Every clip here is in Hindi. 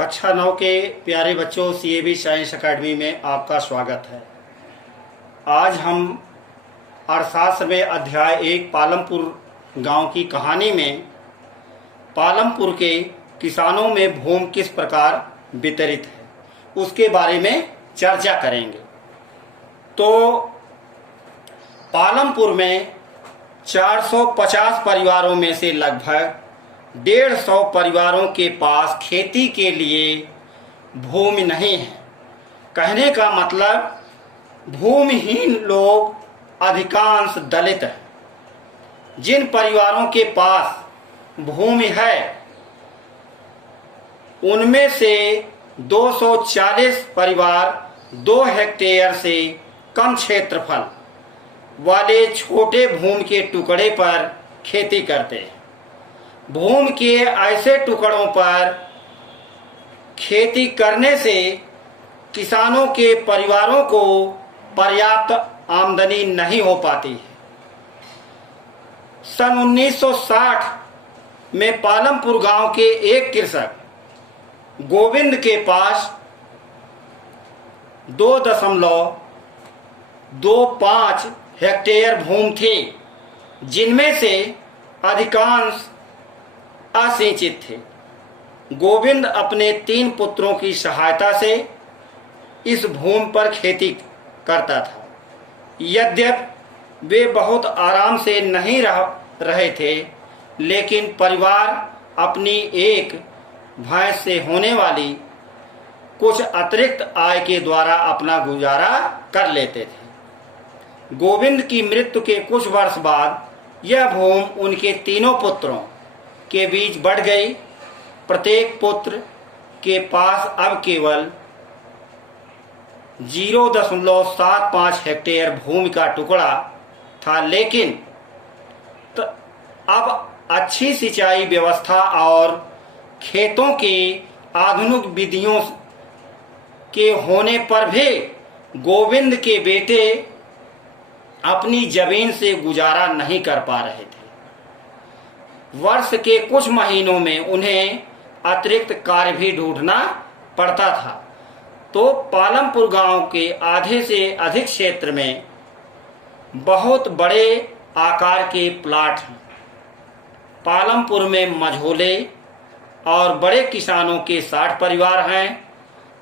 कक्षा 9 के प्यारे बच्चों, सीएबी साइंस एकेडमी में आपका स्वागत है। आज हम अर्थशास्त्र में अध्याय 1 पालमपुर गांव की कहानी में पालमपुर के किसानों में भूमि किस प्रकार वितरित है उसके बारे में चर्चा करेंगे। तो पालमपुर में 450 परिवारों में से लगभग 150 परिवारों के पास खेती के लिए भूमि नहीं है। कहने का मतलब भूमिहीन लोग अधिकांश दलित हैं। जिन परिवारों के पास भूमि है उनमें से 240 परिवार 2 हेक्टेयर से कम क्षेत्रफल वाले छोटे भूमि के टुकड़े पर खेती करते हैं। भूमि के ऐसे टुकड़ों पर खेती करने से किसानों के परिवारों को पर्याप्त आमदनी नहीं हो पाती है। सन 1960 में पालमपुर गांव के एक कृषक गोविंद के पास 2.25 हेक्टेयर भूमि थी, जिनमें से अधिकांश असिंचित थे। गोविंद अपने 3 पुत्रों की सहायता से इस भूमि पर खेती करता था। यद्यपि वे बहुत आराम से नहीं रहे थे, लेकिन परिवार अपनी एक भैंस से होने वाली कुछ अतिरिक्त आय के द्वारा अपना गुजारा कर लेते थे। गोविंद की मृत्यु के कुछ वर्ष बाद यह भूमि उनके 3 पुत्रों के बीच बढ़ गई। प्रत्येक पुत्र के पास अब केवल 0.75 हेक्टेयर भूमि का टुकड़ा था, लेकिन अब अच्छी सिंचाई व्यवस्था और खेतों के आधुनिक विधियों के होने पर भी गोविंद के बेटे अपनी जमीन से गुजारा नहीं कर पा रहे थे। वर्ष के कुछ महीनों में उन्हें अतिरिक्त कार्य भी ढूंढना पड़ता था। तो पालमपुर गांव के आधे से अधिक क्षेत्र में बहुत बड़े आकार के प्लाट हैं। पालमपुर में मझोले और बड़े किसानों के 60 परिवार हैं,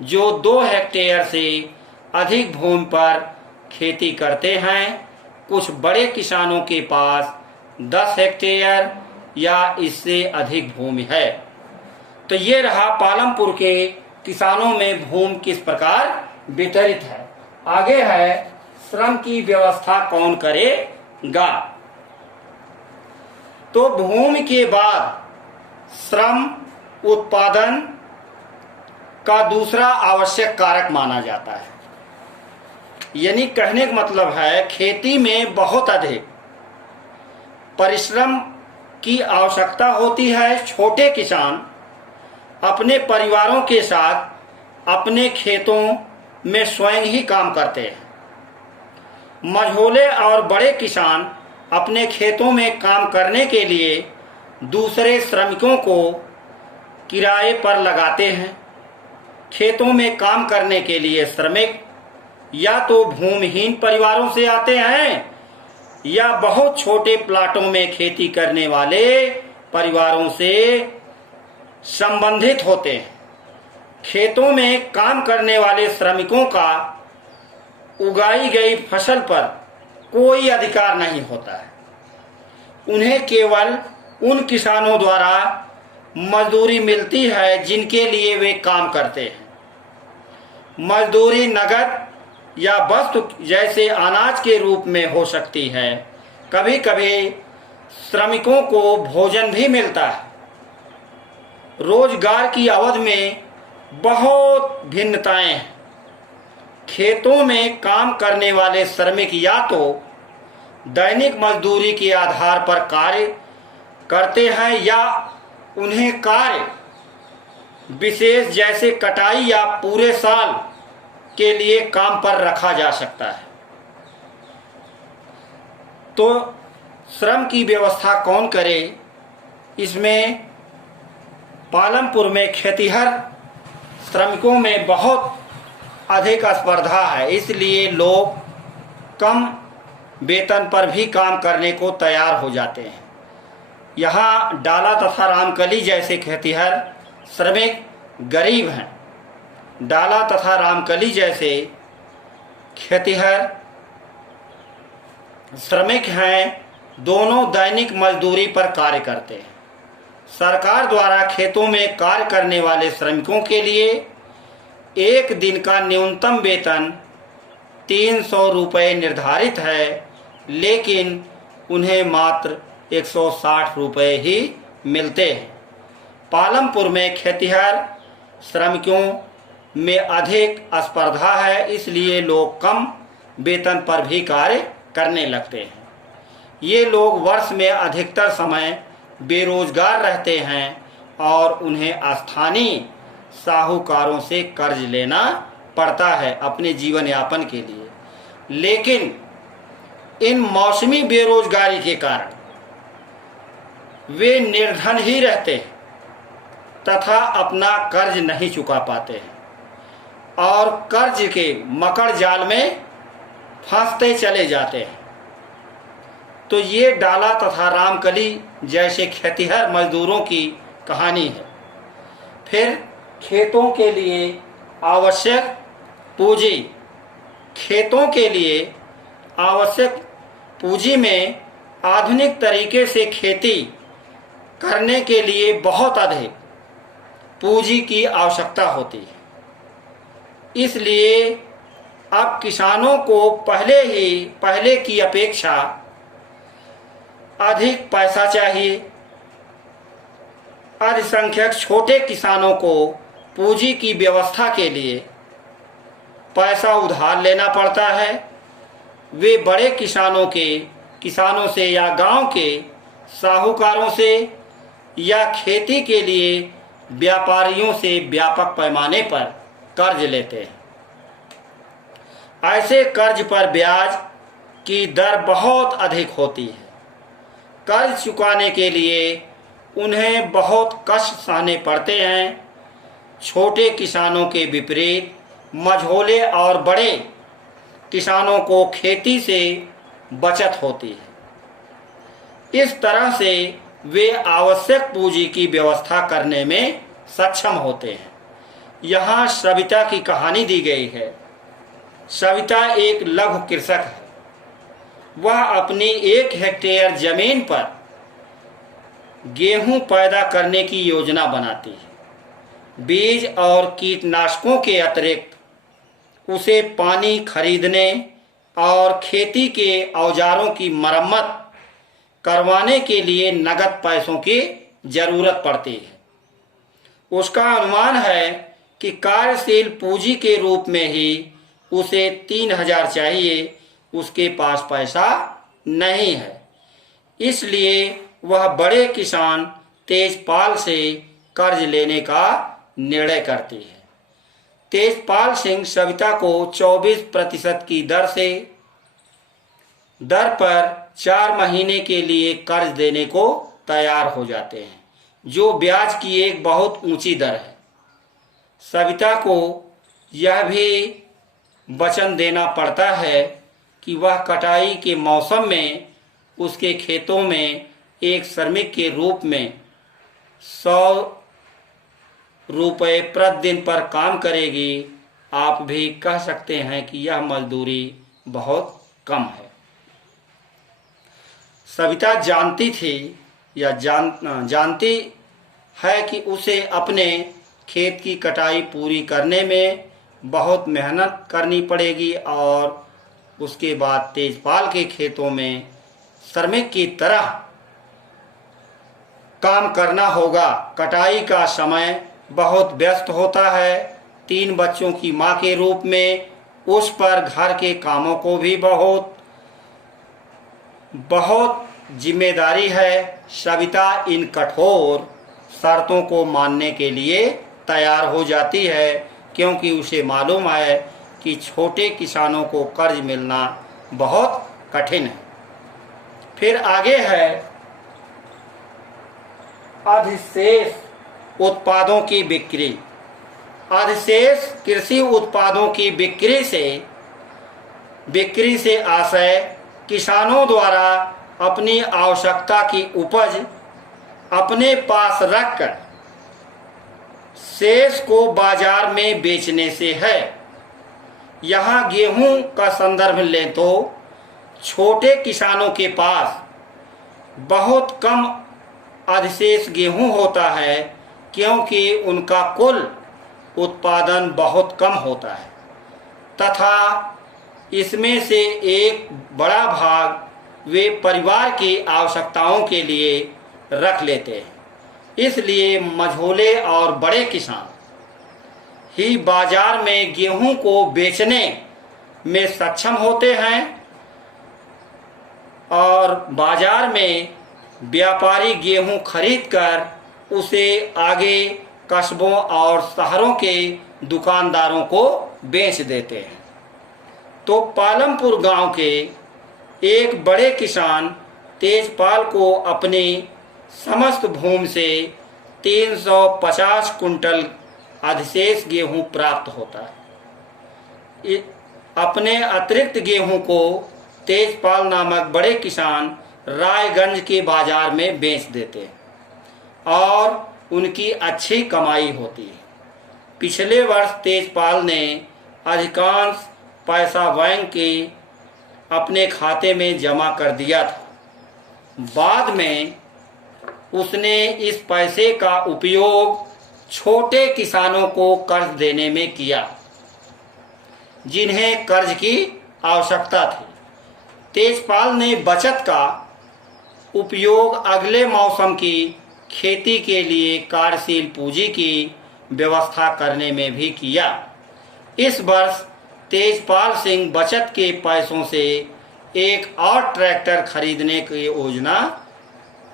जो 2 हेक्टेयर से अधिक भूमि पर खेती करते हैं। कुछ बड़े किसानों के पास 10 हेक्टेयर या इससे अधिक भूमि है। तो ये रहा पालमपुर के किसानों में भूमि किस प्रकार वितरित है। आगे है श्रम की व्यवस्था कौन करेगा। तो भूमि के बाद श्रम उत्पादन का दूसरा आवश्यक कारक माना जाता है। यानी कहने का मतलब है खेती में बहुत अधिक परिश्रम की आवश्यकता होती है। छोटे किसान अपने परिवारों के साथ अपने खेतों में स्वयं ही काम करते हैं। मझोले और बड़े किसान अपने खेतों में काम करने के लिए दूसरे श्रमिकों को किराए पर लगाते हैं। खेतों में काम करने के लिए श्रमिक या तो भूमिहीन परिवारों से आते हैं या बहुत छोटे प्लाटों में खेती करने वाले परिवारों से संबंधित होते हैं। खेतों में काम करने वाले श्रमिकों का उगाई गई फसल पर कोई अधिकार नहीं होता है। उन्हें केवल उन किसानों द्वारा मजदूरी मिलती है जिनके लिए वे काम करते हैं। मजदूरी नगद या वस्तु जैसे अनाज के रूप में हो सकती है। कभी कभी श्रमिकों को भोजन भी मिलता है। रोजगार की अवधि में बहुत भिन्नताएं हैं। खेतों में काम करने वाले श्रमिक या तो दैनिक मजदूरी के आधार पर कार्य करते हैं या उन्हें कार्य विशेष जैसे कटाई या पूरे साल के लिए काम पर रखा जा सकता है। तो श्रम की व्यवस्था कौन करे, इसमें पालमपुर में खेतिहर श्रमिकों में बहुत अधिक स्पर्धा है, इसलिए लोग कम वेतन पर भी काम करने को तैयार हो जाते हैं। यहाँ डाला तथा रामकली जैसे खेतिहर श्रमिक गरीब हैं। डाला तथा रामकली जैसे खेतिहर श्रमिक हैं, दोनों दैनिक मजदूरी पर कार्य करते हैं। सरकार द्वारा खेतों में कार्य करने वाले श्रमिकों के लिए एक दिन का न्यूनतम वेतन 300 रुपये निर्धारित है, लेकिन उन्हें मात्र 160 रुपये ही मिलते हैं। पालमपुर में खेतिहर श्रमिकों में अधिक स्पर्धा है, इसलिए लोग कम वेतन पर भी कार्य करने लगते हैं। ये लोग वर्ष में अधिकतर समय बेरोजगार रहते हैं और उन्हें स्थानीय साहूकारों से कर्ज लेना पड़ता है अपने जीवन यापन के लिए। लेकिन इन मौसमी बेरोजगारी के कारण वे निर्धन ही रहते हैं तथा अपना कर्ज नहीं चुका पाते हैं और कर्ज के मकड़ जाल में फंसते चले जाते हैं। तो ये डाला तथा रामकली जैसे खेतिहर मजदूरों की कहानी है। फिर खेतों के लिए आवश्यक पूंजी। खेतों के लिए आवश्यक पूंजी में आधुनिक तरीके से खेती करने के लिए बहुत अधिक पूंजी की आवश्यकता होती है। इसलिए अब किसानों को पहले की अपेक्षा अधिक पैसा चाहिए। अधिसंख्यक छोटे किसानों को पूंजी की व्यवस्था के लिए पैसा उधार लेना पड़ता है। वे बड़े किसानों से या गांव के साहूकारों से या खेती के लिए व्यापारियों से व्यापक पैमाने पर कर्ज लेते हैं। ऐसे कर्ज पर ब्याज की दर बहुत अधिक होती है। कर्ज चुकाने के लिए उन्हें बहुत कष्ट सहने पड़ते हैं। छोटे किसानों के विपरीत मझोले और बड़े किसानों को खेती से बचत होती है। इस तरह से वे आवश्यक पूंजी की व्यवस्था करने में सक्षम होते हैं। यहाँ सविता की कहानी दी गई है। सविता एक लघु कृषक है। वह अपनी 1 हेक्टेयर जमीन पर गेहूं पैदा करने की योजना बनाती है। बीज और कीटनाशकों के अतिरिक्त उसे पानी खरीदने और खेती के औजारों की मरम्मत करवाने के लिए नगद पैसों की जरूरत पड़ती है। उसका अनुमान है कि कार्यशील पूंजी के रूप में ही उसे 3000 चाहिए। उसके पास पैसा नहीं है, इसलिए वह बड़े किसान तेजपाल से कर्ज लेने का निर्णय करती है। तेजपाल सिंह सविता को 24% की दर पर 4 महीने के लिए कर्ज देने को तैयार हो जाते हैं, जो ब्याज की एक बहुत ऊंची दर है। सविता को यह भी वचन देना पड़ता है कि वह कटाई के मौसम में उसके खेतों में एक श्रमिक के रूप में 100 रुपये प्रतिदिन पर काम करेगी। आप भी कह सकते हैं कि यह मजदूरी बहुत कम है। सविता जानती थी या जानती है कि उसे अपने खेत की कटाई पूरी करने में बहुत मेहनत करनी पड़ेगी और उसके बाद तेजपाल के खेतों में श्रमिक की तरह काम करना होगा। कटाई का समय बहुत व्यस्त होता है। 3 बच्चों की मां के रूप में उस पर घर के कामों को भी बहुत जिम्मेदारी है। सविता इन कठोर शर्तों को मानने के लिए तैयार हो जाती है, क्योंकि उसे मालूम है कि छोटे किसानों को कर्ज मिलना बहुत कठिन है। फिर आगे है अधिशेष उत्पादों की बिक्री। अधिशेष कृषि उत्पादों की बिक्री से आशय किसानों द्वारा अपनी आवश्यकता की उपज अपने पास रखकर शेष को बाजार में बेचने से है। यहाँ गेहूं का संदर्भ लें तो छोटे किसानों के पास बहुत कम अधिशेष गेहूं होता है, क्योंकि उनका कुल उत्पादन बहुत कम होता है तथा इसमें से एक बड़ा भाग वे परिवार की आवश्यकताओं के लिए रख लेते हैं। इसलिए मझोले और बड़े किसान ही बाजार में गेहूं को बेचने में सक्षम होते हैं और बाजार में व्यापारी गेहूं खरीदकर उसे आगे कस्बों और शहरों के दुकानदारों को बेच देते हैं। तो पालमपुर गांव के एक बड़े किसान तेजपाल को अपनी समस्त भूमि से 350 कुंटल अधिशेष गेहूं प्राप्त होता है। अपने अतिरिक्त गेहूं को तेजपाल नामक बड़े किसान रायगंज के बाजार में बेच देते हैं और उनकी अच्छी कमाई होती है। पिछले वर्ष तेजपाल ने अधिकांश पैसा बैंक के अपने खाते में जमा कर दिया था। बाद में उसने इस पैसे का उपयोग छोटे किसानों को कर्ज देने में किया, जिन्हें कर्ज की आवश्यकता थी। तेजपाल ने बचत का उपयोग अगले मौसम की खेती के लिए कार्यशील पूंजी की व्यवस्था करने में भी किया। इस वर्ष तेजपाल सिंह बचत के पैसों से एक और ट्रैक्टर खरीदने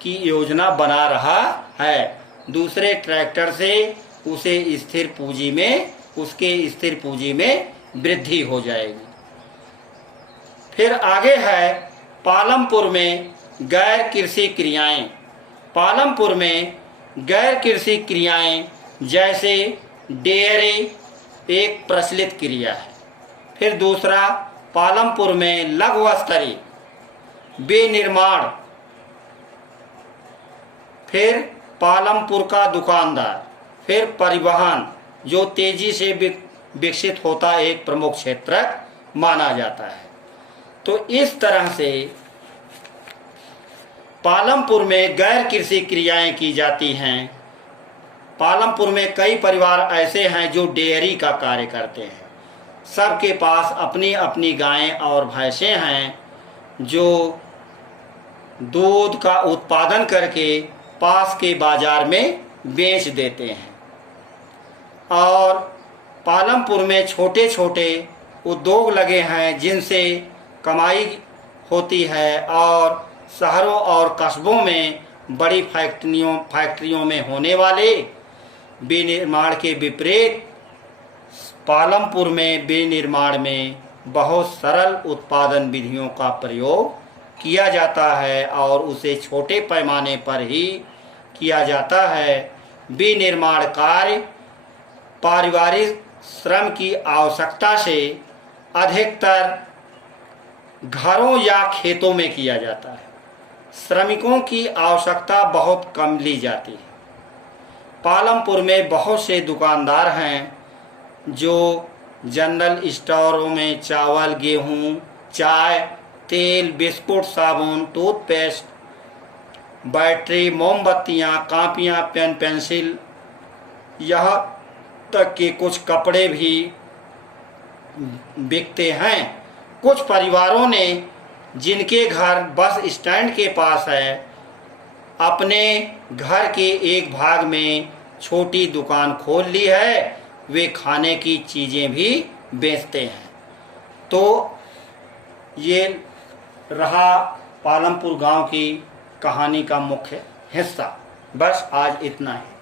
की योजना बना रहा है। दूसरे ट्रैक्टर से उसके स्थिर पूंजी में वृद्धि हो जाएगी। फिर आगे है पालमपुर में गैर कृषि क्रियाएं। पालमपुर में गैर कृषि क्रियाएं जैसे डेयरी एक प्रचलित क्रिया है। फिर दूसरा पालमपुर में लघु स्तरीय विनिर्माण। फिर पालमपुर का दुकानदार। फिर परिवहन, जो तेजी से विकसित होता एक प्रमुख क्षेत्र माना जाता है। तो इस तरह से पालमपुर में गैर कृषि क्रियाएं की जाती हैं। पालमपुर में कई परिवार ऐसे हैं जो डेयरी का कार्य करते हैं। सबके पास अपनी अपनी गायें और भैंसें हैं जो दूध का उत्पादन करके पास के बाजार में बेच देते हैं। और पालमपुर में छोटे छोटे उद्योग लगे हैं जिनसे कमाई होती है और शहरों और कस्बों में बड़ी फैक्ट्रियों में होने वाले विनिर्माण के विपरीत पालमपुर में विनिर्माण में बहुत सरल उत्पादन विधियों का प्रयोग किया जाता है और उसे छोटे पैमाने पर ही किया जाता है। विनिर्माण कार्य पारिवारिक श्रम की आवश्यकता से अधिकतर घरों या खेतों में किया जाता है। श्रमिकों की आवश्यकता बहुत कम ली जाती है। पालमपुर में बहुत से दुकानदार हैं जो जनरल स्टोरों में चावल, गेहूं, चाय, तेल, बिस्कुट, साबुन, टूथपेस्ट, बैटरी, मोमबत्तियां, कापियां, पेन, पेंसिल, यहाँ तक कि कुछ कपड़े भी बिकते हैं। कुछ परिवारों ने, जिनके घर बस स्टैंड के पास है, अपने घर के एक भाग में छोटी दुकान खोल ली है। वे खाने की चीज़ें भी बेचते हैं। तो ये रहा पालमपुर गांव की कहानी का मुख्य हिस्सा। बस आज इतना ही।